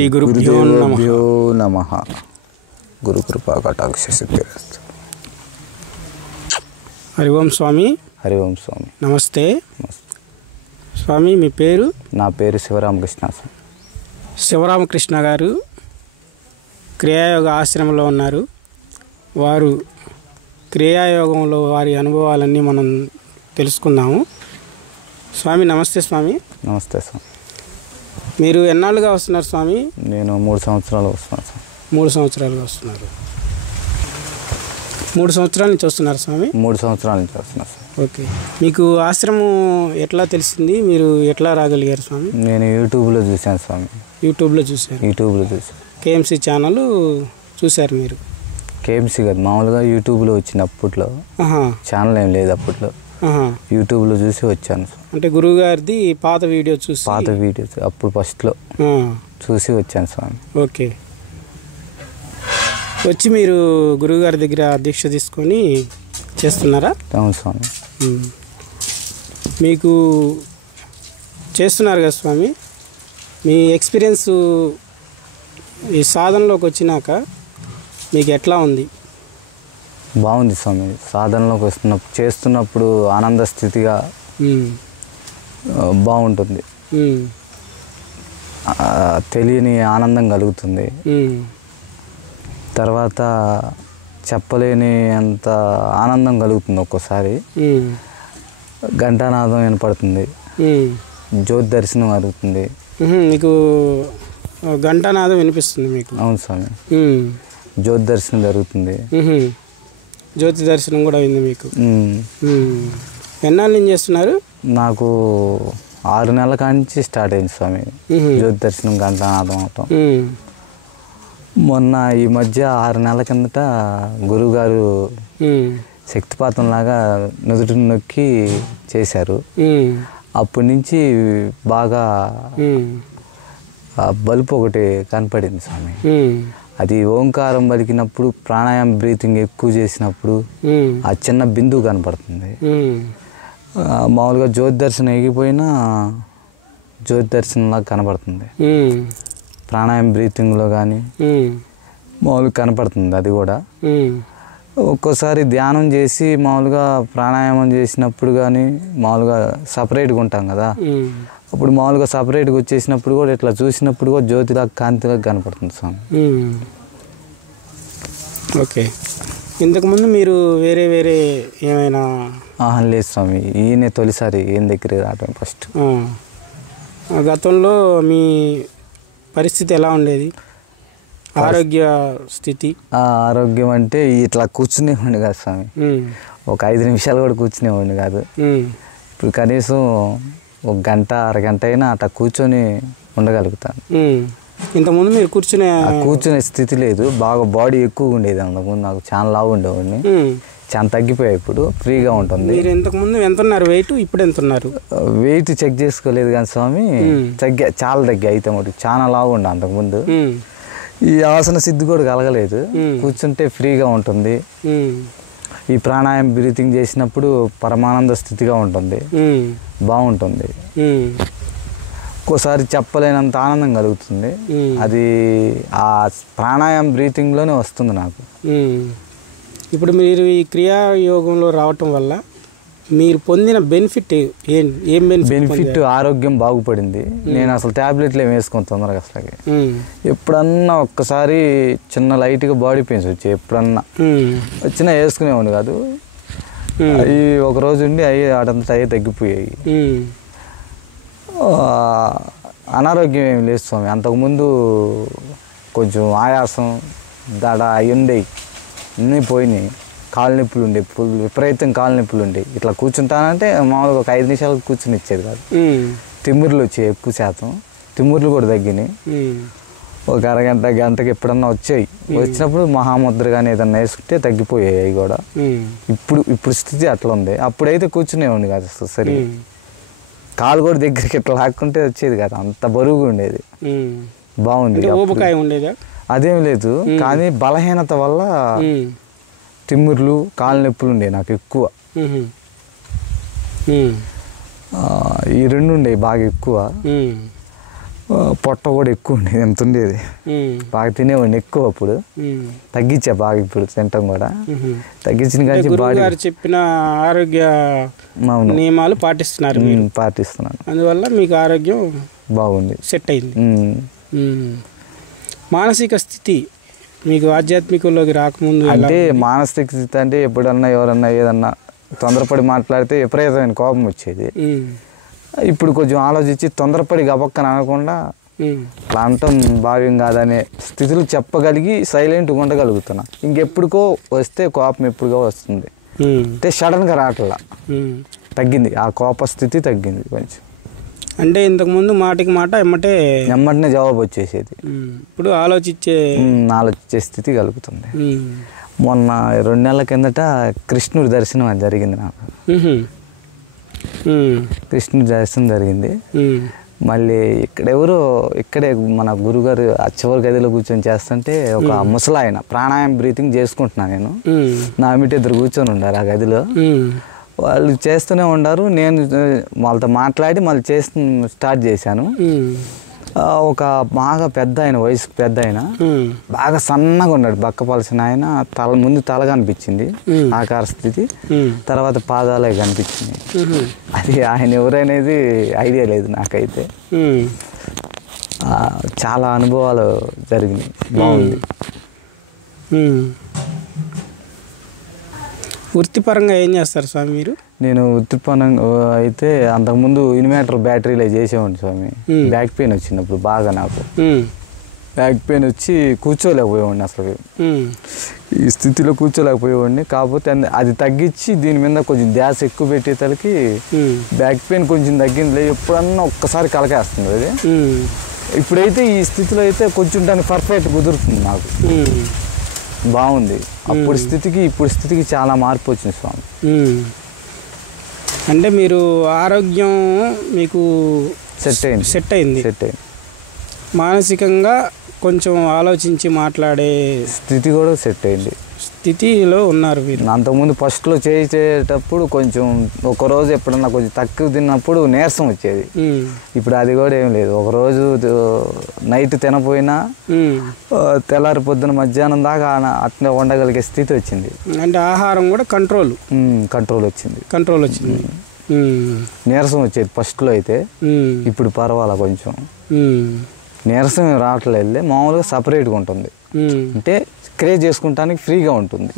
శ్రీ గురుభ్యో నమః. గురు కృపా కటాక్ష సిద్ధిరస్తు. హరి ఓం స్వామి. హరి ఓం స్వామి. నమస్తే స్వామి. మీ పేరు? నా పేరు శివరామకృష్ణ. శివరామకృష్ణ గారు క్రియాయోగ ఆశ్రమంలో ఉన్నారు. వారు క్రియాయోగంలో వారి అనుభవాలన్నీ మనం తెలుసుకుందాము. స్వామి నమస్తే. స్వామి నమస్తే స్వామి. మీరు ఎన్నాళ్ళుగా వస్తున్నారు స్వామి? నేను 3 సంవత్సరాలు వస్తున్నాను స్వామి. 3 సంవత్సరాలుగా వస్తున్నారు. 3 సంవత్సరాల నుంచి వస్తున్నారు స్వామి? 3 సంవత్సరాల నుంచి వస్తున్నాను స్వామి. ఓకే. మీకు ఆశ్రమం ఎట్లా తెలిసింది? మీరు ఎట్లా రాగలిగారు స్వామి? నేను యూట్యూబ్లో చూశాను స్వామి. యూట్యూబ్లో చూశారు? యూట్యూబ్లో చూశాను. కేఎంసీ ఛానల్ చూశారు మీరు? కేఎంసీ కాదు, మామూలుగా యూట్యూబ్లో వచ్చిన అప్పట్లో. ఛానల్ ఏం లేదు అప్పట్లో. యూట్యూబ్లో చూసి వచ్చాను. అంటే గురువు గారిది పాత వీడియో చూసి? పాత వీడియోస్ అప్పుడు ఫస్ట్లో చూసి వచ్చాను స్వామి. ఓకే. వచ్చి మీరు గురువుగారి దగ్గర దీక్ష తీసుకొని చేస్తున్నారా? అవును స్వామి. మీకు చేస్తున్నారు కదా స్వామి, మీ ఎక్స్పీరియన్స్ ఈ సాధనలోకి వచ్చినాక మీకు ఎట్లా ఉంది? బాగుంది స్వామి. సాధనలోకి చేస్తున్నప్పుడు ఆనంద స్థితిగా బాగుంటుంది. తెలియని ఆనందం కలుగుతుంది. తర్వాత చెప్పలేని అంత ఆనందం కలుగుతుంది. ఒక్కోసారి ఘంటానాదం వినపడుతుంది, జ్యోతి దర్శనం కలుగుతుంది. మీకు ఘంటానాదం వినిపిస్తుంది మీకు? అవును స్వామి. జ్యోతి దర్శనం జరుగుతుంది. జ్యోతి దర్శనం కూడా అయింది మీకు? ఎన్నాళ్ళ నుంచి చేస్తున్నారు? నాకు 6 నెలల కాంచి స్టార్ట్ అయింది స్వామి జ్యోతి దర్శనం, ఘంటానాదం అవటం. మొన్న ఈ మధ్య 6 నెలల కిందట గురువుగారు శక్తిపాతంలాగా నుదుటిని నొక్కి చేశారు. అప్పటి నుంచి బాగా బల్బు ఒకటి కనపడింది స్వామి. అది ఓంకారం పలికినప్పుడు, ప్రాణాయామ బ్రీతింగ్ ఎక్కువ చేసినప్పుడు ఆ చిన్న బిందువు కనపడుతుంది. మామూలుగా జ్యోతి దర్శనం ఎగిపోయినా జ్యోతి దర్శనంలాగా కనపడుతుంది. ప్రాణాయామ బ్రీతింగ్లో కానీ మామూలుగా కనపడుతుంది. అది కూడా ఒక్కోసారి ధ్యానం చేసి మామూలుగా ప్రాణాయామం చేసినప్పుడు కానీ మామూలుగా సపరేట్గా ఉంటాం కదా, అప్పుడు మామూలుగా సపరేట్గా వచ్చేసినప్పుడు కూడా ఇట్లా చూసినప్పుడు కూడా జ్యోతిలాగా కాంతిలాగా కనపడుతుంది స్వామి. ఓకే. ఇంతకుముందు మీరు వేరే వేరే ఏమైనా? లేదు స్వామి, ఈయన తొలిసారి ఈయన దగ్గరికి రావటం ఫస్ట్. గతంలో మీ పరిస్థితి ఎలా ఉండేది? ఆరోగ్య స్థితి? ఆరోగ్యం అంటే ఇట్లా కూర్చునేవాడిని కాదు స్వామి. ఒక 5 నిమిషాలు కూడా కూర్చునేవాడిని కాదు. ఇప్పుడు కనీసం 1 గంట, అరగంట అయినా అట్లా కూర్చొని ఉండగలుగుతాను. ఇంతకుముందు మీరు కూర్చునే స్థితి లేదు. బాగా బాడీ ఎక్కువగా ఉండేది. అంతకుముందు నాకు చాలా లావు ఉండేవాడిని. చాలా తగ్గిపోయాయి. ఇప్పుడు ఫ్రీగా ఉంటుంది. మీరు ఇంతకుముందు ఎంత ఉన్నారు వెయిట్? ఇప్పుడు ఎంత ఉన్నారు? వెయిట్ చెక్ చేసుకోలేదు కానీ స్వామి, చాలా తగ్గి. అయితే మరి చాలా లావు ఉండే అంతకుముందు. ఈ ఆసన సిద్ధి కూడా కలగలేదు. కూర్చుంటే ఫ్రీగా ఉంటుంది. ఈ ప్రాణాయామ బ్రీతింగ్ చేసినప్పుడు పరమానంద స్థితిగా ఉంటుంది, బాగుంటుంది. ఒక్కోసారి చెప్పలేనంత ఆనందం కలుగుతుంది. అది ఆ ప్రాణాయామ బ్రీతింగ్లోనే వస్తుంది నాకు. ఇప్పుడు మీరు ఈ క్రియాయోగంలో రావటం వల్ల మీరు పొందిన బెనిఫిట్ ఏం బెనిఫిట్? ఆరోగ్యం బాగుపడింది. నేను అసలు ట్యాబ్లెట్లు ఏమి వేసుకొని తొందరగా అసలు. ఎప్పుడన్నా ఒక్కసారి చిన్న లైట్గా బాడీ పెయిన్స్ వచ్చాయి, ఎప్పుడన్నా వచ్చినా వేసుకునేవాడిని కాదు. అవి ఒకరోజు ఉండి వాటంతా అయ్యే తగ్గిపోయాయి. అనారోగ్యం ఏమి లేదు స్వామి. అంతకుముందు కొంచెం ఆయాసం, దడ అవి ఉండేవి, అన్నీ పోయినాయి. కాళ్ళ నొప్పులు ఉండే, విపరీతం కాళ్ళ నొప్పులు ఉండే. ఇట్లా కూర్చుంటానంటే మామూలుగా ఒక 5 నిమిషాలకు కూర్చుని ఇచ్చేది కాదు. తిమ్ముర్లు వచ్చాయి ఎక్కువ శాతం. తిమ్ముర్లు కూడా తగ్గినాయి. ఒక అరగంట, గంటకి ఎప్పుడన్నా వచ్చాయి. వచ్చినప్పుడు మహాముద్ర కానీ ఏదన్నా వేసుకుంటే తగ్గిపోయాయి అవి కూడా. ఇప్పుడు స్థితి అట్లా ఉంది. అప్పుడైతే కూర్చునేవాడిని కాదు అసలు. సరే, కాలు కూడా దగ్గరికి ఇట్లా లాక్కుంటే వచ్చేది కాదు, అంత బరువుగా ఉండేది. బాగుంది. అదేం లేదు కానీ బలహీనత వల్ల తిమ్ముర్లు, కాళ్ళ నొప్పులు ఉండే నాకు ఎక్కువ. ఈ 2 ఉండేవి బాగా ఎక్కువ. పొట్ట కూడా ఎక్కువ ఉండేది, ఎంత ఉండేది, బాగా తినేవాడిని ఎక్కువ. అప్పుడు తగ్గించా బాగా, ఇప్పుడు తింటాం కూడా తగ్గించిన కానీ బాడీ చెప్పిన ఆరోగ్య నియమాలు పాటిస్తున్నారు, పాటిస్తున్నాను. అందువల్ల మీకు ఆరోగ్యం బాగుంది, సెట్ అయింది. మానసిక స్థితి మీకు ఆధ్యాత్మికంలోకి రాకముందు అంటే మానసిక స్థితి అంటే ఎప్పుడన్నా ఎవరన్నా ఏదన్నా తొందరపడి మాట్లాడితే విపరీతమైన కోపం వచ్చేది. ఇప్పుడు కొంచెం ఆలోచించి తొందరపడి గబక్కన అనకుండా అట్లా అంటాం భావ్యం కాదనే స్థితులు చెప్పగలిగి సైలెంట్గా ఉండగలుగుతున్నా. ఇంకెప్పుడుకో వస్తే కోపం ఎప్పుడుకో వస్తుంది, అంటే సడన్గా రావట్లా, తగ్గింది ఆ కోప స్థితి తగ్గింది కొంచెం. అంటే ఇంతకుముందు మాటకి మాట ఎమ్మటనే జవాబు వచ్చేసేది, ఇప్పుడు ఆలోచించే స్థితి కలుగుతుంది. మొన్న 2 నెలల కిందట కృష్ణుడి దర్శనం అది జరిగింది నాకు. కృష్ణుడి దర్శనం జరిగింది. మళ్ళీ ఇక్కడే మన గురుగారు చివరి గదిలో కూర్చొని చేస్తుంటే ఒక ముసలాయన ప్రాణాయామ బ్రీతింగ్ చేసుకుంటున్నాను నేను, నా మిటి 2 కూర్చొని ఉండారు ఆ గదిలో. వాళ్ళు చేస్తూనే ఉన్నారు, నేను వాళ్ళతో మాట్లాడి మళ్ళీ స్టార్ట్ చేశాను. ఒక బాగా పెద్ద ఆయన, వయసుకు పెద్ద ఆయన, బాగా సన్నగా ఉన్నాడు, బక్కపలసిన ఆయన. ముందు తల కనిపించింది ఆకార స్థితి, తర్వాత పాదాలే కనిపించింది. అది ఆయన ఎవరనేది ఐడియా లేదు నాకైతే. చాలా అనుభవాలు జరిగినాయి, బాగుంది. వృత్తిపరంగా ఏం చేస్తారు స్వామి మీరు? నేను వృత్తిపరంగా అయితే అంతకుముందు ఇన్వర్టర్ బ్యాటరీలో చేసేవాడిని స్వామి. బ్యాక్ పెయిన్ వచ్చినప్పుడు బాగా నాకు బ్యాక్ పెయిన్ వచ్చి కూర్చోలేకపోయేవాడిని, అసలు ఈ స్థితిలో కూర్చోలేకపోయేవాడిని. కాకపోతే అది తగ్గించి దీని మీద కొంచెం ధ్యాస ఎక్కువ పెట్టేసరికి బ్యాక్ పెయిన్ కొంచెం తగ్గింది. ఎప్పుడన్నా ఒక్కసారి కలకేస్తుంది అది. ఇప్పుడైతే ఈ స్థితిలో అయితే కొంచెం దాన్ని పర్ఫెక్ట్ కుదురుతుంది నాకు, బాగుంది. అప్పుడు స్థితికి ఇప్పుడు స్థితికి చాలా మార్పు వచ్చింది స్వామి. అంటే మీరు ఆరోగ్యం మీకు సెట్ అయింది. మానసికంగా కొంచెం ఆలోచించి మాట్లాడే స్థితి కూడా సెట్ అయింది, స్థితిలో ఉన్నారు మీరు. అంతకుముందు ఫస్ట్లో చేసేటప్పుడు కొంచెం ఒకరోజు ఎప్పుడన్నా కొంచెం తక్కువ తిన్నప్పుడు నీరసం వచ్చేది. ఇప్పుడు అది కూడా ఏం లేదు. ఒకరోజు నైట్ తినపోయినా తెల్లారి పొద్దున మధ్యాహ్నం దాకా అట్లా ఉండగలిగే స్థితి వచ్చింది. అంటే ఆహారం కూడా కంట్రోల్ వచ్చింది. నీరసం వచ్చేది ఫస్ట్లో అయితే, ఇప్పుడు పర్వాలా కొంచెం నీరసం రావట్లేదు, మామూలుగా సపరేట్గా ఉంటుంది. అంటే క్రియ చేసుకుంటానికి ఫ్రీగా ఉంటుంది.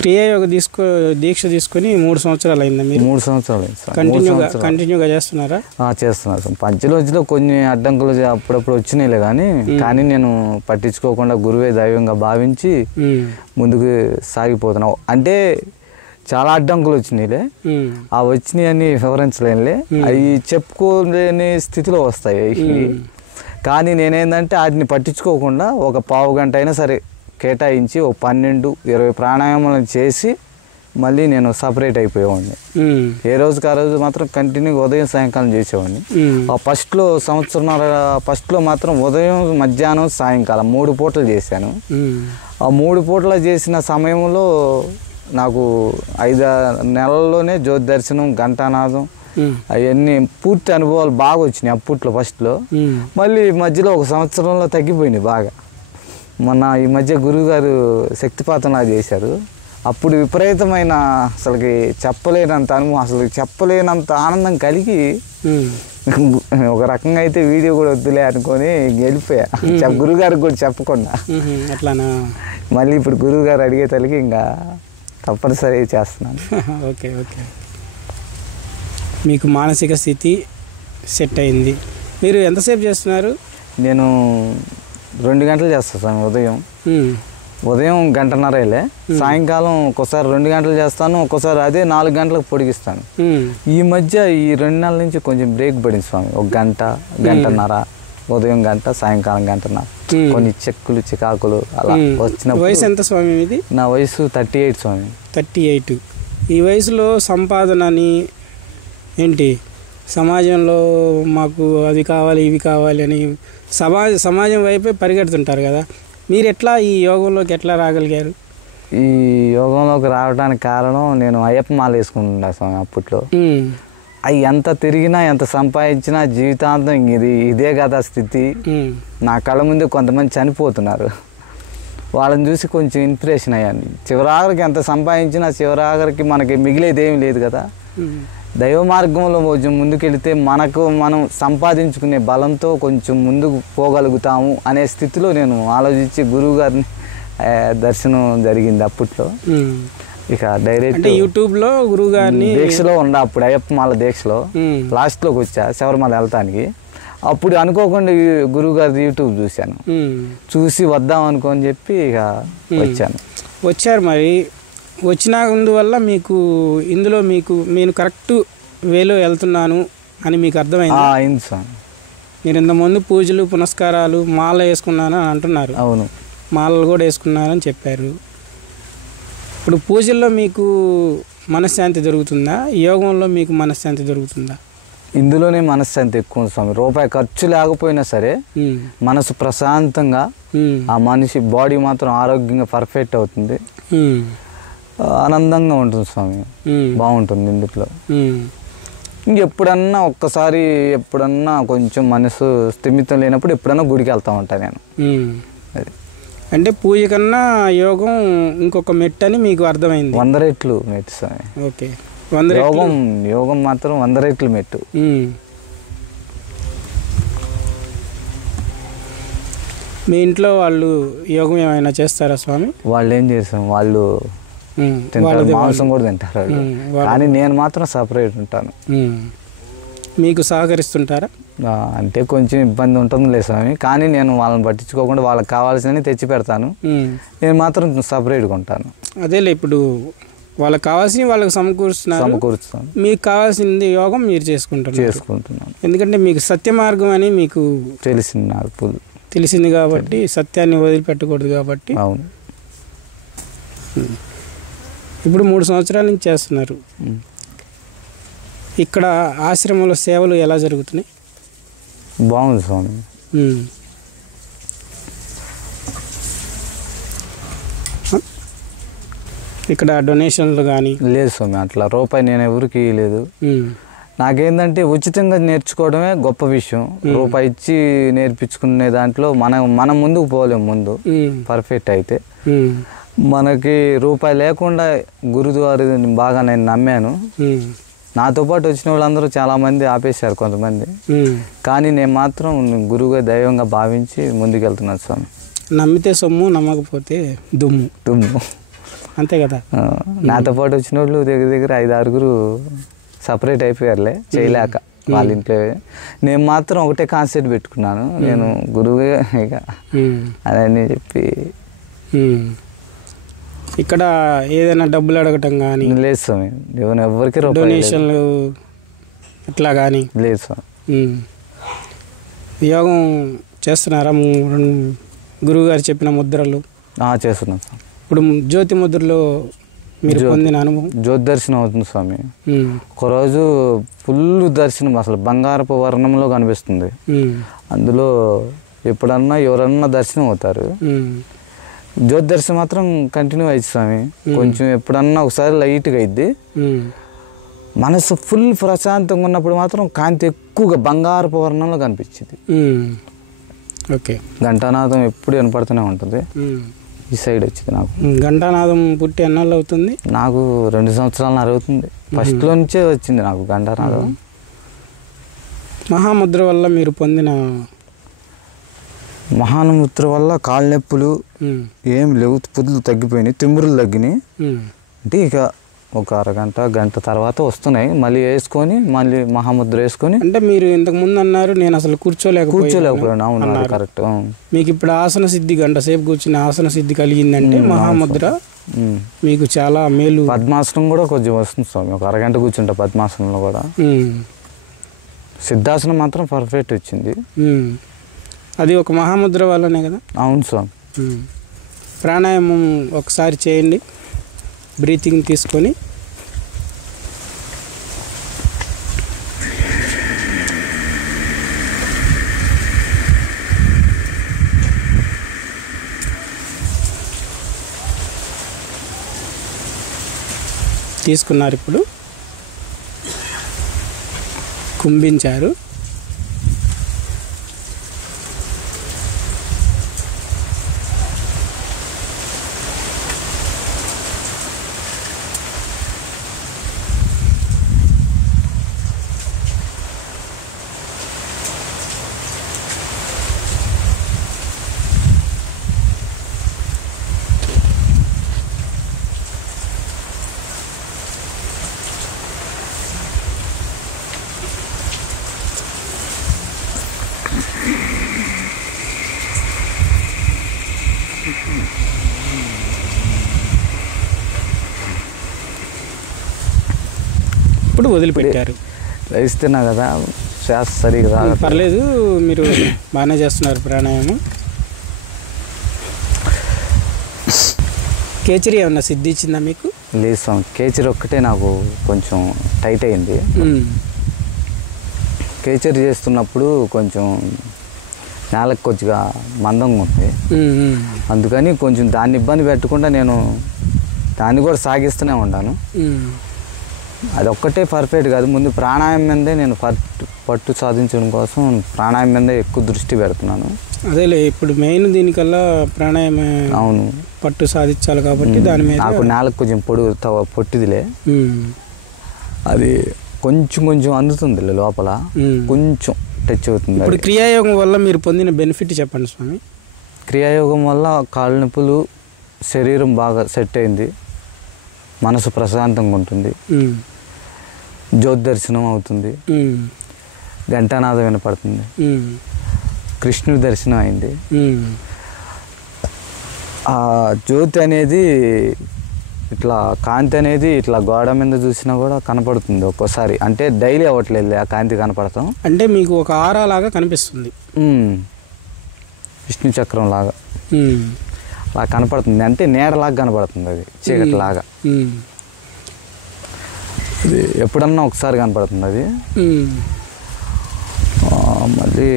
క్రియాయోగ దీక్ష తీసుకొని 3 సంవత్సరాలు అయిందా మీరు? 3 సంవత్సరాలు కంటిన్యూగా చేస్తున్నారా? చేస్తున్నారు. మధ్యలో కొన్ని అడ్డంకులు అప్పుడప్పుడు వచ్చినాయిలే కానీ నేను పట్టించుకోకుండా గురువే దైవంగా భావించి ముందుకు సాగిపోతున్నావు. అంటే చాలా అడ్డంకులు వచ్చినాయిలే, ఆ వచ్చినాయని వివరించలేనులే, అవి చెప్పుకోలేని స్థితిలో వస్తాయి. కానీ నేనేందంటే వాటిని పట్టించుకోకుండా ఒక పావు గంట అయినా సరే కేటాయించి ఒక 12-20 ప్రాణాయామాలు చేసి మళ్ళీ నేను సపరేట్ అయిపోయేవాడిని. ఏ రోజుకి ఆ రోజు మాత్రం కంటిన్యూగా ఉదయం సాయంకాలం చేసేవాడిని. ఆ ఫస్ట్లో మాత్రం ఉదయం మధ్యాహ్నం సాయంకాలం 3 పూటలు చేశాను. ఆ 3 పూటలు చేసిన సమయంలో నాకు 5 నెలల్లోనే జ్యోతి దర్శనం, ఘంటానాదం అవన్నీ పూర్తి అనుభవాలు బాగా వచ్చినాయి అప్పట్లో ఫస్ట్లో. మళ్ళీ మధ్యలో 1 సంవత్సరంలో తగ్గిపోయినాయి బాగా. మొన్న ఈ మధ్య గురువుగారు శక్తిపాతంలా చేశారు. అప్పుడు విపరీతమైన అసలుకి చెప్పలేనంత అనుభవం, అసలు చెప్పలేనంత ఆనందం కలిగి ఒక రకంగా అయితే వీడియో కూడా వద్దులే అనుకొని వెళ్ళిపోయా, గురువుగారికి కూడా చెప్పకుండా. అట్లానా? మళ్ళీ ఇప్పుడు గురువుగారు అడిగే తల్లికి ఇంకా తప్పనిసరి చేస్తున్నాను. ఓకే. మీకు మానసిక స్థితి సెట్ అయింది. మీరు ఎంతసేపు చేస్తున్నారు? నేను 2 గంటలు చేస్తాను ఉదయం 1 గంటన్నరేలే, సాయంకాలం ఒక్కోసారి 2 గంటలు చేస్తాను, ఒక్కోసారి అదే 4 గంటలకు పొడిగిస్తాను. ఈ మధ్య ఈ 2 నెలల నుంచి కొంచెం బ్రేక్ పడింది స్వామి. 1 గంట, గంటన్నర, ఉదయం గంట, సాయంకాలం గంటన్నర. కొన్ని చెక్కులు చికాకులు అలా వచ్చినప్పుడు. వయసు ఎంత స్వామి మీది? నా వయసు 38 స్వామి. 38. ఈ వయసులో సంపాదనని ఏంటి, సమాజంలో మాకు అవి కావాలి ఇవి కావాలి అని సమాజం వైపే పరిగెడుతుంటారు కదా, మీరు ఎట్లా ఈ యోగంలోకి ఎట్లా రాగలిగారు? ఈ యోగంలోకి రావడానికి కారణం, నేను అయ్యప్ప మాల వేసుకుంటున్నా స్వామి అప్పట్లో. అవి ఎంత తిరిగినా ఎంత సంపాదించినా జీవితాంతం ఇదే కదా స్థితి. నా కళ్ళ ముందే కొంతమంది చనిపోతున్నారు. వాళ్ళని చూసి కొంచెం ఇన్స్పిరేషన్ అయ్యాను. చివరాఖరికి ఎంత సంపాదించినా చివరాఖరికి మనకి మిగిలేది ఏమి లేదు కదా. దైవ మార్గంలో కొంచెం ముందుకెళ్తే మనం సంపాదించుకునే బలంతో కొంచెం ముందుకు పోగలుగుతాము అనే స్థితిలో నేను ఆలోచించి గురువు గారిని దర్శనం జరిగింది అప్పట్లో. ఇక డైరెక్ట్ యూట్యూబ్లో గురువు గారిని దీక్షలో అప్పుడు అయ్యప్ప మాల దీక్షలో లాస్ట్లోకి వచ్చా శబరిమల వెళ్తానికి. అప్పుడు అనుకోకుండా గురువు గారి యూట్యూబ్ చూశాను. చూసి వద్దాం అనుకోని చెప్పి ఇక వచ్చారు. మరి వచ్చినందువల్ల మీకు ఇందులో నేను కరెక్ట్ వేలో వెళ్తున్నాను అని మీకు అర్థమైంది? అయింది స్వామి. మీరు ఇంతకుముందు పూజలు పునస్కారాలు మాల వేసుకున్నాను అని అంటున్నారు. అవును, మాలలు కూడా వేసుకున్నారని చెప్పారు. ఇప్పుడు పూజల్లో మీకు మనశ్శాంతి దొరుకుతుందా? యోగంలో మీకు మనశ్శాంతి దొరుకుతుందా? ఇందులోనే మనశ్శాంతి ఎక్కువ స్వామి. రూపాయి ఖర్చు లేకపోయినా సరే మనసు ప్రశాంతంగా, ఆ మనిషి బాడీ మాత్రం ఆరోగ్యంగా పర్ఫెక్ట్ అవుతుంది, ఆనందంగా ఉంటుంది స్వామి. బాగుంటుంది ఇందులో. ఇంకెప్పుడన్నా ఒక్కసారి ఎప్పుడన్నా కొంచెం మనసు స్థిమితం లేనప్పుడు ఎప్పుడన్నా గుడికి వెళ్తా ఉంటాను నేను. అది అంటే పూజ కన్నా యోగం ఇంకొక మెట్టు అని మీకు అర్థమైంది. 100 రెట్లు మెట్టు స్వామి. ఓకే, యోగం మాత్రం 100 రెట్లు మెట్టు. మీ ఇంట్లో వాళ్ళు యోగం ఏమైనా చేస్తారా స్వామి? వాళ్ళు ఏం చేస్తాం, వాళ్ళు తింటారు, మాంసం కూడా తింటారు. కానీ నేను మాత్రం సపరేట్ ఉంటాను. మీకు సహకరిస్తుంటారా? అంటే కొంచెం ఇబ్బంది ఉంటుంది స్వామి. కానీ నేను వాళ్ళని పట్టించుకోకుండా వాళ్ళకి కావాల్సినవి తెచ్చి పెడతాను. నేను మాత్రం సపరేట్గా ఉంటాను. అదేలే, ఇప్పుడు వాళ్ళకి కావాల్సినవి వాళ్ళకి సమకూరుస్తాను. మీకు కావాల్సింది యోగం మీరు చేసుకుంటున్నాను. ఎందుకంటే మీకు సత్య మార్గం అని మీకు తెలిసింది కాబట్టి, సత్యాన్ని వదిలిపెట్టకూడదు కాబట్టి. అవును. ఇప్పుడు 3 సంవత్సరాల నుంచి చేస్తున్నారు. ఇక్కడ ఆశ్రమంలో సేవలు ఎలా జరుగుతున్నాయి? బాగుంది స్వామి. ఇక్కడ డొనేషన్లు కానీ లేదు స్వామి, అట్లా రూపాయి నేను ఎవరికి ఇవ్వలేదు. నాకేంటంటే ఉచితంగా నేర్చుకోవడమే గొప్ప విషయం. రూపాయి ఇచ్చి నేర్పించుకునే దాంట్లో మనం ముందుకు పోలేము. ముందు పర్ఫెక్ట్ అయితే మనకి రూపాయి లేకుండా గురుద్వారా బాగా నేను నమ్మాను. నాతో పాటు వచ్చిన వాళ్ళందరూ చాలామంది ఆపేశారు కొంతమంది. కానీ నేను మాత్రం గురువుగా దైవంగా భావించి ముందుకెళ్తున్నాను స్వామి. నమ్మితే సొమ్ము, నమ్మకపోతే దుమ్ము, అంతే కదా. నాతో పాటు వచ్చిన వాళ్ళు దగ్గర 5-6 సపరేట్ అయిపోయారులే, చేయలేక వాళ్ళ ఇంట్లో. నేను మాత్రం ఒకటే కాన్సెప్ట్ పెట్టుకున్నాను, నేను గురువుగా ఇక అదని చెప్పి. ఇక్కడ ఏదైనా డబ్బులు అడగటం కానీ లేదు స్వామి, ఎవరికి డొనేషన్లు ఇట్లా కానీ లేదు స్వామి. యోగం చేస్తున్నారా? గురువుగారు చెప్పిన ముద్రలు చేస్తున్నాం స్వామి. ఇప్పుడు జ్యోతి ముద్రలో మీరు పొందిన అనుభవం? జ్యోతి దర్శనం అవుతుంది స్వామి. ఒకరోజు ఫుల్ దర్శనం, అసలు బంగారపు వర్ణంలో కనిపిస్తుంది. అందులో ఎప్పుడన్నా ఎవరన్నా దర్శనం అవుతారు. జ్యోతి దర్శనం మాత్రం కంటిన్యూ అయింది స్వామి. కొంచెం ఎప్పుడన్నా ఒకసారి లైట్గా అయింది. మనసు ఫుల్ ప్రశాంతంగా ఉన్నప్పుడు మాత్రం కాంతి ఎక్కువగా బంగారపు వర్ణంలో కనిపించింది. ఓకే. ఘంటానాదం ఎప్పుడు వినపడుతూనే ఉంటుంది. ఈ సైడ్ వచ్చింది నాకు. ఘంటానాదం పుట్టి ఎన్నాళ్ళు అవుతుంది? నాకు 2 సంవత్సరాలు అవుతుంది. ఫస్ట్లో నుంచే వచ్చింది నాకు ఘంటానాదం. మహాముద్ర వల్ల మీరు పొందిన మహాముద్ర వల్ల కాళ్ళ నొప్పులు ఏం లేవు, పుదులు తగ్గిపోయినాయి, తిమ్మురులు తగ్గినాయి. అంటే ఇక ఒక అరగంట గంట తర్వాత వస్తున్నాయి. మళ్ళీ వేసుకొని మళ్ళీ మహాముద్ర వేసుకొని. అంటే మీరు ఇంతకు ముందు అన్నారు నేను అసలు కూర్చోలేకపోయాను. అవును, కరెక్ట్. మీకు ఇప్పుడు ఆసన సిద్ధి, గంట సేపు కూర్చుని ఆసన సిద్ధి కలిగిందంటే మహాముద్ర మీకు చాలా మేలు. పద్మాసనం కూడా కొంచెం వస్తుంది స్వామి. ఒక అరగంట కూర్చుంటా పద్మాసనంలో కూడా. సిద్ధాసనం మాత్రం పర్ఫెక్ట్ వచ్చింది. అది ఒక మహాముద్ర వల్లనే కదా? అవును స్వామి. ప్రాణాయామం ఒకసారి చేయండి, బ్రీతింగ్ తీసుకొని. తీసుకున్నారు. ఇప్పుడు కుంభించారు. ఇప్పుడు వదిలిపెట్టారు. రైస్ తిన్నా కదా, శ్వాస సరిగా రాదు. పర్లేదు, మీరు బాగానే చేస్తున్నారు ప్రాణాయామం. కేచరి ఏమన్నా సిద్ధించిందా మీకు? లేదు స్వామి, కేచరి ఒక్కటే నాకు కొంచెం టైట్ అయింది. కేచరి చేస్తున్నప్పుడు కొంచెం నేలకు కొద్దిగా మందంగా ఉంది. అందుకని కొంచెం దాన్ని ఇబ్బంది పెట్టకుండా నేను దాన్ని కూడా సాగిస్తూనే ఉన్నాను. అది ఒక్కటే పర్ఫెక్ట్ కాదు, ముందు ప్రాణాయామం మీదే నేను పట్టు సాధించడం కోసం ప్రాణాయామం మీదే ఎక్కువ దృష్టి పెడుతున్నాను. అదేలే, ఇప్పుడు మెయిన్ దీనికల్లా ప్రాణాయామం. అవును, పట్టు సాధించాలి కాబట్టి దాని మీద. నాకు నేలకు కొంచెం పొట్టిదిలే, అది కొంచెం కొంచెం అందుతుంది లోపల, కొంచెం టచ్ అవుతుంది. ఇప్పుడు క్రియాయోగం వల్ల మీరు పొందిన బెనిఫిట్ చెప్పండి స్వామి. క్రియాయోగం వల్ల కాళ్ళ నొప్పులు, శరీరం బాగా సెట్ అయింది, మనసు ప్రశాంతంగా ఉంటుంది, జ్యోతి దర్శనం అవుతుంది, ఘంటానాదం వినపడుతుంది, కృష్ణుడి దర్శనం అయింది. ఆ జ్యోతి అనేది ఇట్లా కాంతి అనేది ఇట్లా గోడ మీద చూసినా కూడా కనపడుతుంది ఒక్కోసారి. అంటే డైలీ అవ్వట్లేదు ఆ కాంతి కనపడతాం. అంటే మీకు ఒక ఆరా లాగా కనిపిస్తుంది, విష్ణు చక్రం లాగా అలా కనపడుతుంది. అంటే నీడలాగా కనపడుతుంది, అది చీకటి లాగా. అది ఎప్పుడన్నా ఒకసారి కనపడుతుంది అది. మళ్ళీ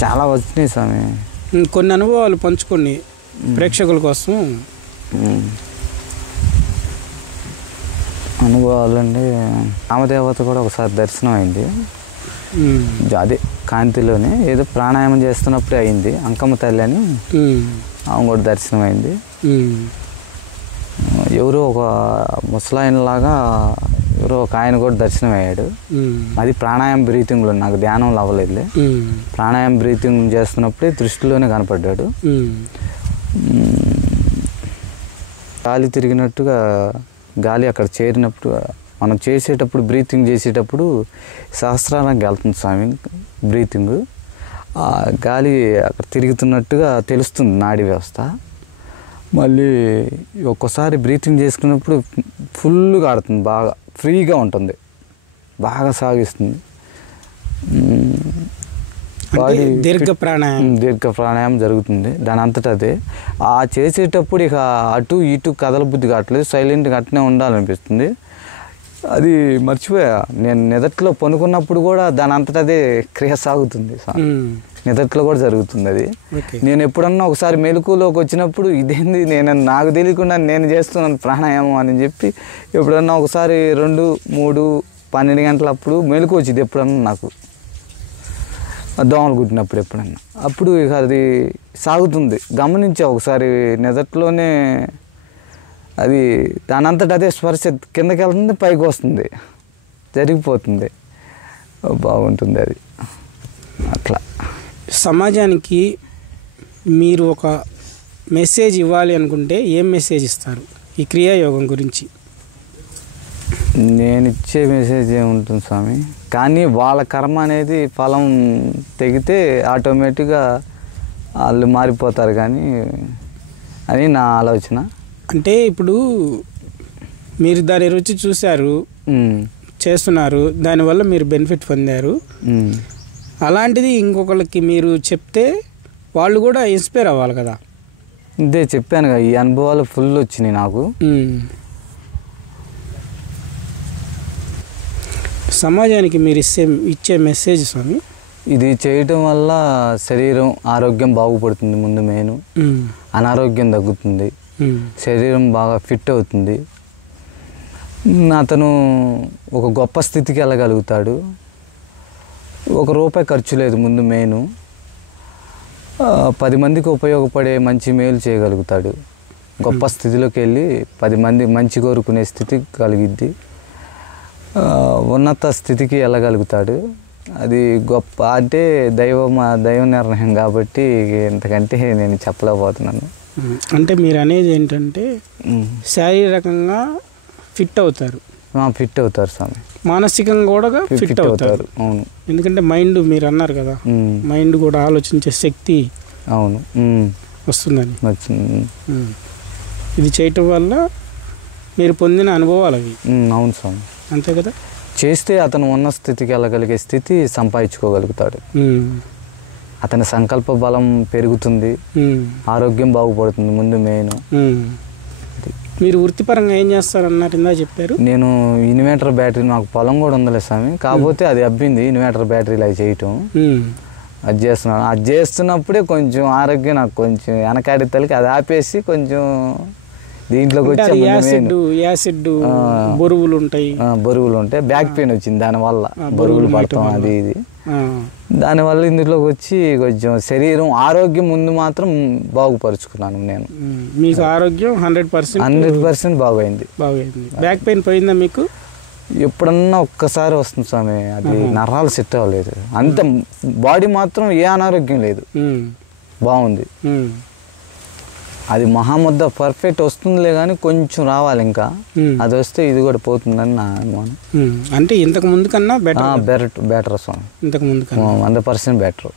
చాలా వచ్చినాయి స్వామి. కొన్ని అనుభవాలు పంచుకోండి ప్రేక్షకుల కోసం. అనుభవాలు అండి, రామదేవత కూడా ఒకసారి దర్శనం అయింది. అదే కాంతిలోనే ఏదో ప్రాణాయామం చేస్తున్నప్పుడే అయింది. అంకమ్మ తల్లి అని ఆమె కూడా దర్శనం అయింది. ఎవరో ఒక ముసలాయన లాగా ఎవరో ఒక ఆయన కూడా దర్శనం అయ్యాడు. అది ప్రాణాయామ బ్రీతింగ్లో, నాకు ధ్యానంలో అవ్వలేదులే. ప్రాణాయామ బ్రీతింగ్ చేస్తున్నప్పుడే దృష్టిలోనే కనపడ్డాడు. గాలి తిరిగినట్టుగా, గాలి అక్కడ చేరినప్పుడు, మనం చేసేటప్పుడు బ్రీతింగ్ చేసేటప్పుడు సహస్రానికి వెళ్తుంది స్వామి బ్రీతింగ్. ఆ గాలి అక్కడ తిరుగుతున్నట్టుగా తెలుస్తుంది నాడీ వ్యవస్థ. మళ్ళీ ఒక్కోసారి బ్రీతింగ్ చేసుకున్నప్పుడు ఫుల్గా ఆడుతుంది, బాగా ఫ్రీగా ఉంటుంది, బాగా సాగిస్తుంది. దీర్ఘ ప్రాణాయామం జరుగుతుంది దాని అంతటా అదే. ఆ చేసేటప్పుడు ఇక అటు ఇటు కదలబుద్ధి కావట్లేదు, సైలెంట్గా అట్నే ఉండాలనిపిస్తుంది. అది మర్చిపోయా, నేను నిదట్లో పనుకున్నప్పుడు కూడా దాని అంతటా అదే క్రియ సాగుతుంది, నిదట్లో కూడా జరుగుతుంది అది. నేను ఎప్పుడన్నా ఒకసారి మెలకులోకి వచ్చినప్పుడు ఇదేంది, నాకు తెలియకుండా నేను చేస్తున్నాను ప్రాణాయామం అని చెప్పి ఎప్పుడన్నా ఒకసారి 2, 3, 12 గంటలప్పుడు మెలకు వచ్చింది ఎప్పుడన్నా నాకు, దోమలు కుట్టినప్పుడు ఎప్పుడన్నా. అప్పుడు ఇక అది సాగుతుంది, గమనించా ఒకసారి నిదట్లోనే. అది దానంతట అదే స్పర్శ కిందకి వెళ్తుంది, పైకి వస్తుంది, జరిగిపోతుంది, బాగుంటుంది అది. అట్లా సమాజానికి మీరు ఒక మెసేజ్ ఇవ్వాలి అనుకుంటే ఏం మెసేజ్ ఇస్తారు ఈ క్రియాయోగం గురించి? నేను ఇచ్చే మెసేజ్ ఏముంటుంది స్వామి, కానీ వాళ్ళ కర్మ అనేది ఫలం తెగితే ఆటోమేటిక్గా వాళ్ళు మారిపోతారు కానీ అని నా ఆలోచన. అంటే ఇప్పుడు మీరు దాని రుచి చూశారు, చేస్తున్నారు, దానివల్ల మీరు బెనిఫిట్ పొందారు. అలాంటిది ఇంకొకరికి మీరు చెప్తే వాళ్ళు కూడా ఇన్స్పైర్ అవ్వాలి కదా. ఇదే చెప్పాను కదా, ఈ అనుభవాలు ఫుల్ వచ్చినాయి నాకు. సమాజానికి మీరు ఇచ్చే మెసేజ్ స్వామి? ఇది చేయటం వల్ల శరీరం ఆరోగ్యం బాగుపడుతుంది, ముందు మెయిన్ అనారోగ్యం తగ్గుతుంది, శరీరం బాగా ఫిట్ అవుతుంది, అతను ఒక గొప్ప స్థితికి వెళ్ళగలుగుతాడు, రూపాయి ఖర్చు లేదు. ముందు మెయిన్ 10 మందికి ఉపయోగపడే మంచి మేలు చేయగలుగుతాడు. గొప్ప స్థితిలోకి వెళ్ళి 10 మంది మంచి కోరుకునే స్థితి కలిగిద్ది. ఉన్నత స్థితికి వెళ్ళగలుగుతాడు. అది గొప్ప అంటే దైవ నిర్ణయం కాబట్టి ఇంతకంటే నేను చెప్పలేకపోతున్నాను. అంటే మీరు అనేది ఏంటంటే శారీరకంగా ఫిట్ అవుతారు. ఫిట్ అవుతారు స్వామి. మానసికంగా కూడా ఫిట్ అవుతారు. అవును. ఎందుకంటే మైండ్ మీరు అన్నారు కదా, మైండ్ కూడా ఆలోచించే శక్తి అవును వస్తుందని. వచ్చింది. ఇది చేయటం వల్ల మీరు పొందిన అనుభవాలు అవి. అవును స్వామి. అంతే కదా. చేస్తే అతను ఉన్న స్థితికి వెళ్ళగలిగే స్థితి సంపాదించుకోగలుగుతాడు. అతని సంకల్ప బలం పెరుగుతుంది, ఆరోగ్యం బాగుపడుతుంది. ముందు మెయిన్. మీరు వృత్తిపరంగా ఏం చేస్తారన్నారు ఇందా చెప్పారు? నేను ఇన్వర్టర్ బ్యాటరీ, నాకు పొలం కూడా ఉందలే స్వామి, కాకపోతే అది అబ్బింది ఇన్వర్టర్ బ్యాటరీలు అవి చేయటం. అది చేస్తున్నాను. అది చేస్తున్నప్పుడే కొంచెం ఆరోగ్యం నాకు కొంచెం వెనకాడి తలకి అది ఆపేసి కొంచెం దీంట్లోకి వచ్చి యాసిడ్ బరువులు ఉంటాయి. బ్యాక్ పెయిన్ వచ్చింది దానివల్ల, బరువులు పడతాం అది ఇది. దానివల్ల ఇందులోకి వచ్చి కొంచెం శరీరం ఆరోగ్యం ముందు మాత్రం బాగుపరుచుకున్నాను నేను. మీకు ఆరోగ్యం 100% బాగైంది. బ్యాక్ పెయిన్ పోయిందా మీకు? ఎప్పుడన్నా ఒక్కసారి వస్తుంది స్వామి. అది నరాలు సెట్ అవ్వలేదు అంత, బాడీ మాత్రం ఏ అనారోగ్యం లేదు, బాగుంది. అది మహాముద్ద పర్ఫెక్ట్ వస్తుందిలే కానీ కొంచెం రావాలి ఇంకా. అది వస్తే ఇది కూడా పోతుందని నా అనుమానం. అంటే ఇంతకు ముందు కన్నా బెటర్ స్వామి. ఇంతకు ముందు 100% బెటర్.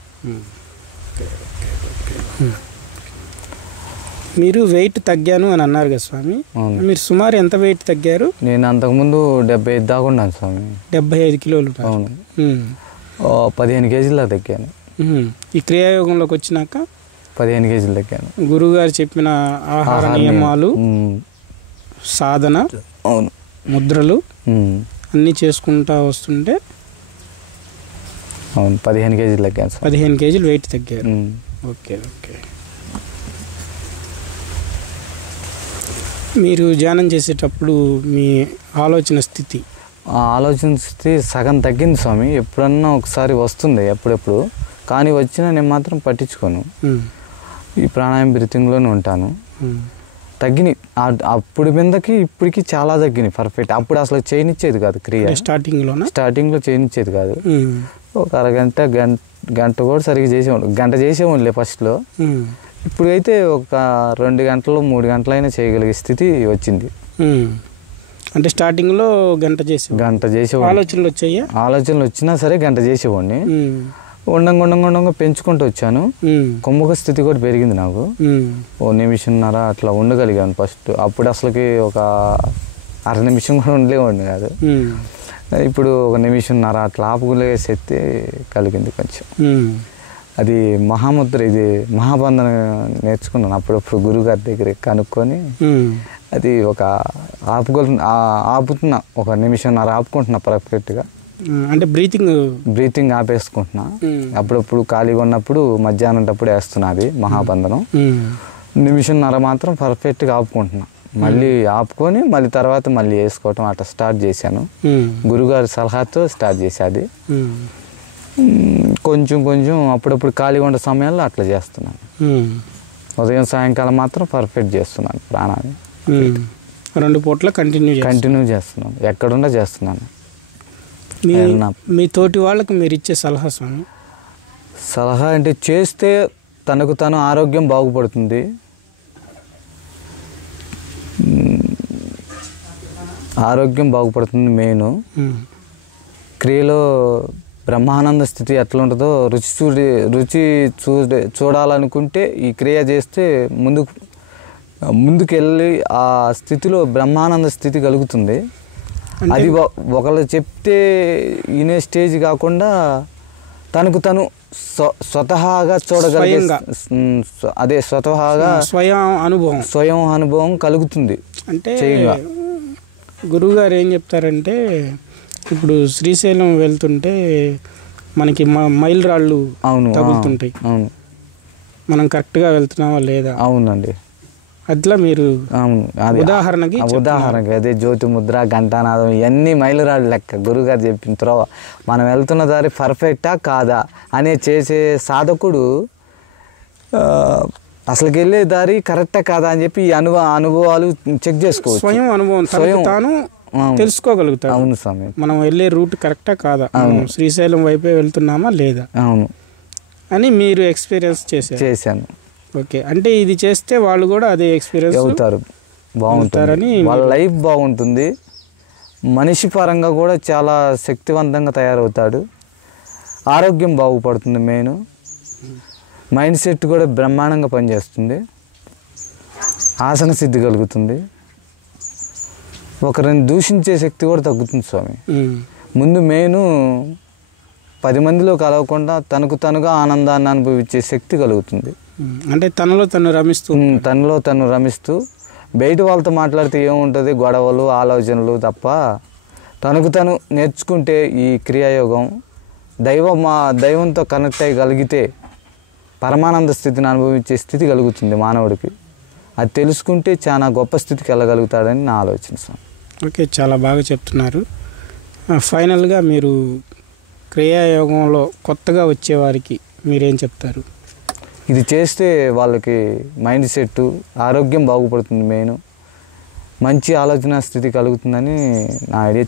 మీరు వెయిట్ తగ్గాను అని అన్నారు కదా స్వామి, మీరు సుమారు ఎంత వెయిట్ తగ్గారు? నేను అంతకుముందు 75 దాకా ఉన్నాను స్వామి. 75 కిలోలు. అవును. 15 కేజీల తగ్గాను. ఈ క్రియాయోగంలోకి వచ్చినాక 15 కేజీలు తగ్గాను. గురువుగారు చెప్పిన ఆహార నియమాలు, సాధన, అవును, ముద్రలు అన్నీ చేసుకుంటా వస్తుంటే అవును 15 కేజీలు తగ్గాను. 15 కేజీలు వెయిట్ తగ్గారు. ఓకే. మీరు ధ్యానం చేసేటప్పుడు మీ ఆలోచన స్థితి సగం తగ్గింది స్వామి. ఎప్పుడన్నా ఒకసారి వస్తుంది ఎప్పుడెప్పుడు, కానీ వచ్చినా నేను మాత్రం పట్టించుకోను. ఈ ప్రాణాయామ బ్రీతింగ్లోనే ఉంటాను. తగ్గినాయి అప్పుడు మీదకి ఇప్పటికి చాలా తగ్గినాయి పర్ఫెక్ట్. అప్పుడు అసలు చేయనిచ్చేది కాదు క్రియ. స్టార్టింగ్లో చేయనిచ్చేది కాదు. ఒక అరగంట గంట కూడా సరిగ్గా చేసేవాడు. గంట చేసేవాళ్ళే ఫస్ట్లో. ఇప్పుడైతే ఒక 2 గంటలు 3 గంటలైనా చేయగలిగే స్థితి వచ్చింది. అంటే స్టార్టింగ్లో గంట చేసేవాడు. ఆలోచనలు వచ్చినా సరే గంట చేసేవాడిని. ఉండంగా పెంచుకుంటూ వచ్చాను. కొమ్మక స్థితి కూడా పెరిగింది నాకు. 1 నిమిషంన్నర అట్లా ఉండగలిగాను ఫస్ట్. అప్పుడు అసలుకి ఒక అర నిమిషం కూడా ఉండలేవాడిని కాదు. ఇప్పుడు 1 నిమిషంన్నర అట్లా ఆపుకునే శక్తి కలిగింది కొంచెం. అది మహాముద్ర, ఇది మహాబంధన నేర్చుకున్నాను అప్పుడప్పుడు గురుగారి దగ్గర కనుక్కొని. అది ఒక ఆపుతున్నా, 1 నిమిషంన్నర ఆపుకుంటున్నా పర్ఫెక్ట్గా. అంటే బ్రీతింగ్ ఆపేసుకుంటున్నా. అప్పుడప్పుడు ఖాళీగా ఉన్నప్పుడు మధ్యాహ్నం టప్పుడు వేస్తున్నా అది మహాబంధనం. 1 నిమిషంన్నర మాత్రం పర్ఫెక్ట్గా ఆపుకుంటున్నా. మళ్ళీ ఆపుకొని మళ్ళీ తర్వాత మళ్ళీ వేసుకోవటం అట్లా స్టార్ట్ చేశాను. గురుగారి సలహాతో స్టార్ట్ చేసేది. కొంచెం అప్పుడప్పుడు ఖాళీగా ఉండే సమయాల్లో అట్లా చేస్తున్నాను. ఉదయం సాయంకాలం మాత్రం పర్ఫెక్ట్ చేస్తున్నాను ప్రాణాన్ని. 2 పూట్ల కంటిన్యూ చేస్తున్నాను. ఎక్కడున్నా చేస్తున్నాను. మీ తోటి వాళ్ళకి మీరు ఇచ్చే సలహా అంటే చేస్తే తనకు తను ఆరోగ్యం బాగుపడుతుంది. మెయిన్ క్రియలో బ్రహ్మానంద స్థితి ఎట్లా ఉంటుందో రుచి చూడాలనుకుంటే ఈ క్రియ చేస్తే ముందుకెళ్ళి ఆ స్థితిలో బ్రహ్మానంద స్థితి కలుగుతుంది. అది ఒకళ్ళు చెప్తే వినే స్టేజ్ కాకుండా తనకు తను స్వతహాగా చూడగలిగే, అదే స్వతహాగా స్వయం అనుభవం కలుగుతుంది. అంటే గురువుగారు ఏం చెప్తారంటే, ఇప్పుడు శ్రీశైలం వెళ్తుంటే మనకి మైల్ రాళ్ళు తగులుతుంటాయి. మనం కరెక్ట్గా వెళ్తున్నావా లేదా? అవునండి. అట్లా మీరు అవును, అది ఉదాహరణకి అదే జ్యోతి ముద్ర, ఘంటానాదం ఇవన్నీ మైలురాళ్ళు లెక్క. గురుగారు చెప్పిన త్రోవ మనం వెళ్తున్న దారి పర్ఫెక్టా కాదా అనే చేసే సాధకుడు అసలుకి వెళ్ళే దారి కరెక్టా కాదా అని చెప్పి ఈ అనుభవాలు చెక్ చేసుకోవచ్చు. స్వయం అనుభవం తాను తెలుసుకోగలుగుతాడు. అవును స్వామి, మనం వెళ్ళే రూట్ కరెక్టా కాదా, శ్రీశైలం వైపే వెళ్తున్నామా లేదా అవును అని మీరు ఎక్స్పీరియన్స్ చేశాను. ఓకే, అంటే ఇది చేస్తే వాళ్ళు కూడా అదే ఎక్స్పీరియన్స్ అవుతారు, బాగుంటారని వాళ్ళ లైఫ్ బాగుంటుంది. మనిషి పరంగా కూడా చాలా శక్తివంతంగా తయారవుతాడు. ఆరోగ్యం బాగుపడుతుంది. మెయిన్ మైండ్ సెట్ కూడా బ్రహ్మాండంగా పనిచేస్తుంది. ఆసన సిద్ధి కలుగుతుంది. ఒకరిని దూషించే శక్తి కూడా తగ్గుతుంది స్వామి. ముందు మెయిన్ 10 మందిలో కలవకుండా తనగా ఆనందాన్ని అనుభవించే శక్తి కలుగుతుంది. అంటే తనలో తను రమిస్తూ బయట వాళ్ళతో మాట్లాడితే ఏముంటుంది, గొడవలు ఆలోచనలు తప్ప తనకు తను నేర్చుకుంటే ఈ క్రియాయోగం దైవంతో కనెక్ట్ అయ్యగలిగితే పరమానంద స్థితిని అనుభవించే స్థితి కలుగుతుంది మానవుడికి. అది తెలుసుకుంటే చాలా గొప్ప స్థితికి వెళ్ళగలుగుతాడని నా ఆలోచన. ఓకే, చాలా బాగా చెప్తున్నారు. ఫైనల్గా మీరు క్రియాయోగంలో కొత్తగా వచ్చేవారికి మీరేం చెప్తారు? ఇది చేస్తే వాళ్ళకి మైండ్ సెట్, ఆరోగ్యం బాగుపడుతుంది. మెయిన్ మంచి ఆలోచన స్థితి కలుగుతుందని నా ఐడియా.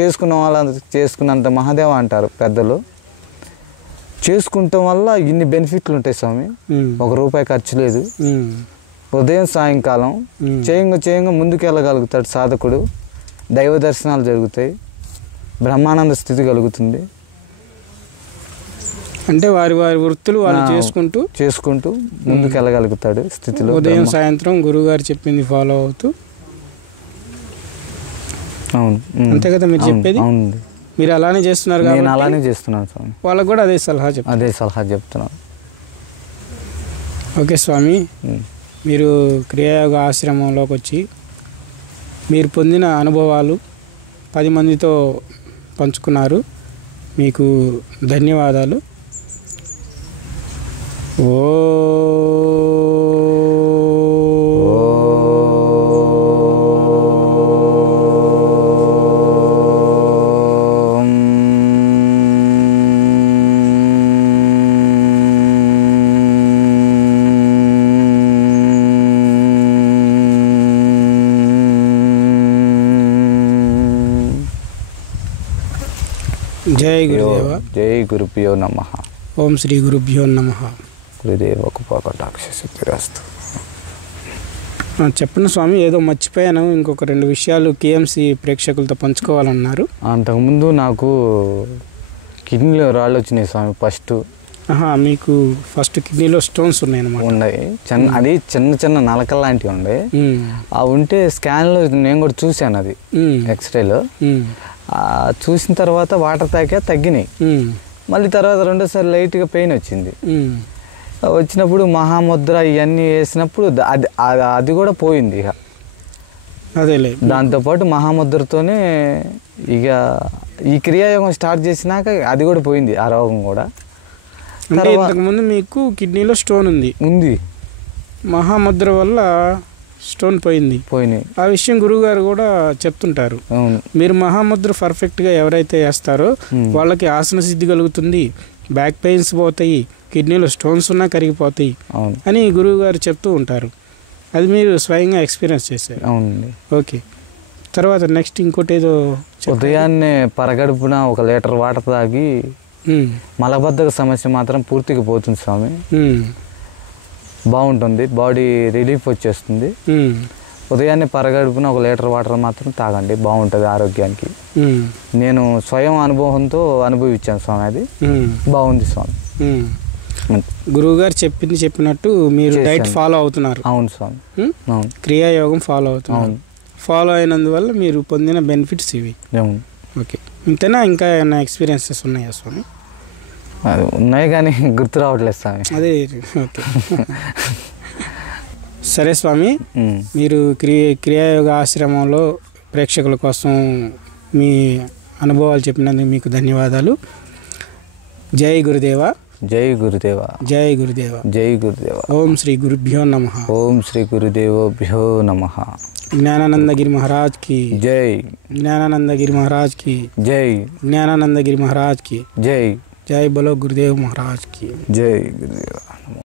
చేసుకున్న వాళ్ళ చేసుకున్నంత మహాదేవ అంటారు పెద్దలు. చేసుకుంటాం వల్ల ఇన్ని బెనిఫిట్లు ఉంటాయి స్వామి. ₹1 ఖర్చు లేదు. ఉదయం సాయంకాలం చేయంగా ముందుకు వెళ్ళగలుగుతాడు సాధకుడు. దైవ దర్శనాలు జరుగుతాయి. బ్రహ్మానంద స్థితి కలుగుతుంది. అంటే వారి వృత్తులు వాళ్ళు చేసుకుంటూ ముందుకు వెళ్ళగలుగుతాడు స్థితిలో. ఉదయం సాయంత్రం గురువుగారు చెప్పింది ఫాలో అవుతూ. అవును, అంతే కదా మీరు చెప్పేది? అవును, మీరు అలానే చేస్తున్నారు. నేను అలానే చేస్తున్నాను స్వామి. వాళ్ళకు కూడా అదే సలహా చెప్తున్నాను. ఓకే స్వామి, మీరు క్రియాయోగ ఆశ్రమంలోకి వచ్చి మీరు పొందిన అనుభవాలు 10 మందితో పంచుకున్నారు. మీకు ధన్యవాదాలు. జై గురుదేవ. జై గురుభ్యో నమః. ఓం శ్రీ గురుభ్యో నమః. గురుదేవ కృపాకటాక్ష. చెప్పండి స్వామి, ఏదో మర్చిపోయాను. ఇంకొక 2 విషయాలు కేఎంసి ప్రేక్షకులతో పంచుకోవాలన్నారు. అంతకుముందు నాకు కిడ్నీలో రాళ్ళు వచ్చినాయి స్వామి. మీకు ఫస్ట్ కిడ్నీలో స్టోన్స్ ఉన్నాయి. అది చిన్న నలకలు లాంటివి ఉండే. అవి ఉంటే స్కాన్లో నేను కూడా చూశాను. అది ఎక్స్రేలో చూసిన తర్వాత వాటర్ తగ్గినాయి. మళ్ళీ తర్వాత 2సారి లైట్గా పెయిన్ వచ్చింది. వచ్చినప్పుడు మహాముద్ర ఇవన్నీ వేసినప్పుడు అది కూడా పోయింది. ఇక అదేలే, దాంతోపాటు మహాముద్రతోనే ఇక ఈ క్రియాయోగం స్టార్ట్ చేసినాక అది కూడా పోయింది, ఆ రోగం కూడా. అంటే ఇంతకుముందు మీకు కిడ్నీలో స్టోన్ ఉంది, మహాముద్ర వల్ల స్టోన్ పోయినాయి. ఆ విషయం గురువుగారు కూడా చెప్తుంటారు. మీరు మహాముద్ర పర్ఫెక్ట్గా ఎవరైతే వేస్తారో వాళ్ళకి ఆసన సిద్ధి కలుగుతుంది, బ్యాక్ పెయిన్స్ పోతాయి, కిడ్నీలో స్టోన్స్ ఉన్నా కరిగిపోతాయి అని గురువుగారు చెప్తూ ఉంటారు. అది మీరు స్వయంగా ఎక్స్పీరియన్స్ చేశారు. అవునండి. ఓకే, తర్వాత నెక్స్ట్ ఇంకోటి ఏదో ఉదయాన్నే పరగడుపున 1 లీటర్ వాటర్ తాగి మలబద్ధక సమస్య మాత్రం పూర్తిగా పోతుంది స్వామి. బాగుంటుంది, బాడీ రిలీఫ్ వచ్చేస్తుంది. ఉదయాన్నే పరగడుపున 1 లీటర్ వాటర్ మాత్రం తాగండి, బాగుంటుంది ఆరోగ్యానికి. నేను స్వయం అనుభవంతో అనుభవించాను స్వామి. అది బాగుంది స్వామి. గురువుగారు చెప్పినట్టు మీరు డైట్ ఫాలో అవుతున్నారు. అవును స్వామి. అవును, క్రియాయోగం ఫాలో అవుతున్నారు. ఫాలో అయినందువల్ల మీరు పొందిన బెనిఫిట్స్ ఇవి. ఓకే, ఇంతేనా? ఇంకా ఏమైనా ఎక్స్పీరియన్సెస్ ఉన్నాయా స్వామి? అది ఉన్నాయి కానీ గుర్తు రావట్లేదు స్వామి. అదే, ఓకే. సరే స్వామి, మీరు క్రియాయోగ ఆశ్రమంలో ప్రేక్షకుల కోసం మీ అనుభవాలు చెప్పినందుకు మీకు ధన్యవాదాలు. జై గురుదేవ. జై గురుదేవ. జై గురుదేవ. జై గురుదేవ. ఓం శ్రీ గురుభ్యో నమః. ఓం శ్రీ గురుదేవోభ్యో నమః. జ్ఞానానందగిరి మహారాజ్ की జై. ज्ञानानंदगिरी महाराज की జై. ज्ञानानंदगिरी महाराज की జై. जय बोलो गुरुदेव महाराज की జై గురుదేవ.